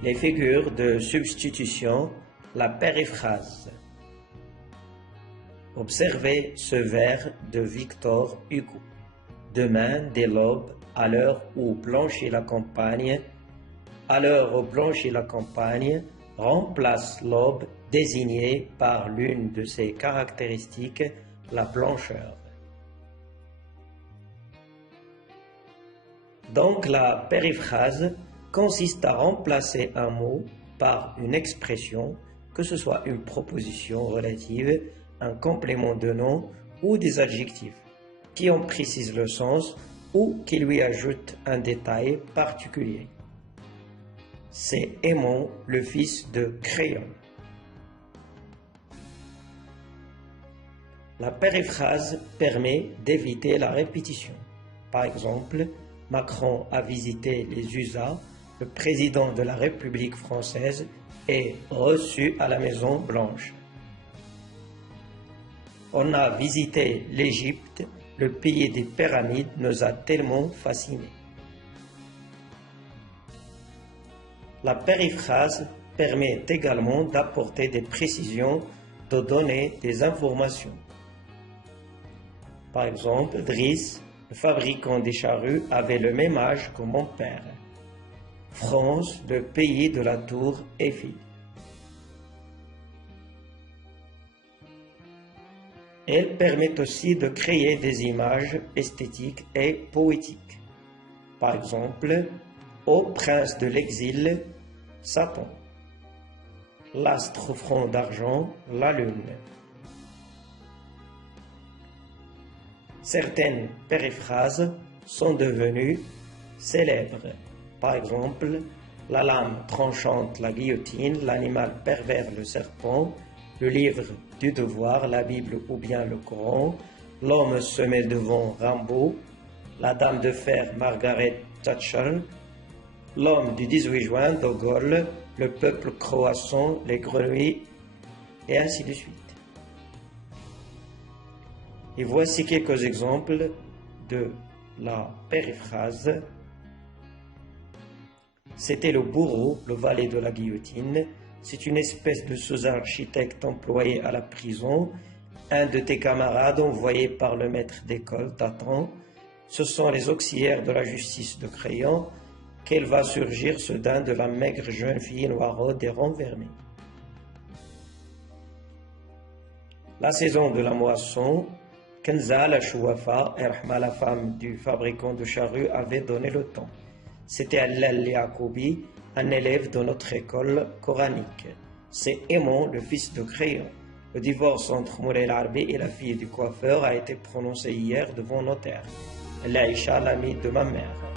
Les figures de substitution, la périphrase. Observez ce vers de Victor Hugo. Demain, dès l'aube, à l'heure où blanchit la campagne, remplace l'aube désignée par l'une de ses caractéristiques, la blancheur. Donc la périphrase consiste à remplacer un mot par une expression, que ce soit une proposition relative, un complément de nom ou des adjectifs, qui en précisent le sens ou qui lui ajoutent un détail particulier. C'est Aimon, le fils de Créon. La périphrase permet d'éviter la répétition. Par exemple, Macron a visité les USA, le président de la République française est reçu à la Maison Blanche. On a visité l'Égypte, le pays des pyramides nous a tellement fascinés. La périphrase permet également d'apporter des précisions, de donner des informations. Par exemple, Driss, le fabricant des charrues, avait le même âge que mon père. France, le pays de la tour Eiffel. Elle permet aussi de créer des images esthétiques et poétiques. Par exemple, au prince de l'exil, Satan. L'astre au front d'argent, la lune. Certaines périphrases sont devenues célèbres. Par exemple, la lame tranchante, la guillotine, l'animal pervers, le serpent, le livre du devoir, la Bible ou bien le Coran, l'homme se met devant Rimbaud, la dame de fer, Margaret Thatcher, l'homme du 18 juin, De Gaulle, le peuple croissant, les grenouilles, et ainsi de suite. Et voici quelques exemples de la périphrase. C'était le bourreau, le valet de la guillotine. C'est une espèce de sous-architecte employé à la prison. Un de tes camarades envoyé par le maître d'école t'attend. Ce sont les auxiliaires de la justice de Créon. Qu'elle va surgir soudain de la maigre jeune fille noiraude et renfermée. La saison de la moisson, Kenza la Chouafa, la femme du fabricant de charrues, avait donné le temps. C'était Allal Yacoubi, un élève de notre école coranique. C'est Aimon, le fils de Créon. Le divorce entre Moulay Larbi et la fille du coiffeur a été prononcé hier devant notaire. Laïcha, l'amie de ma mère.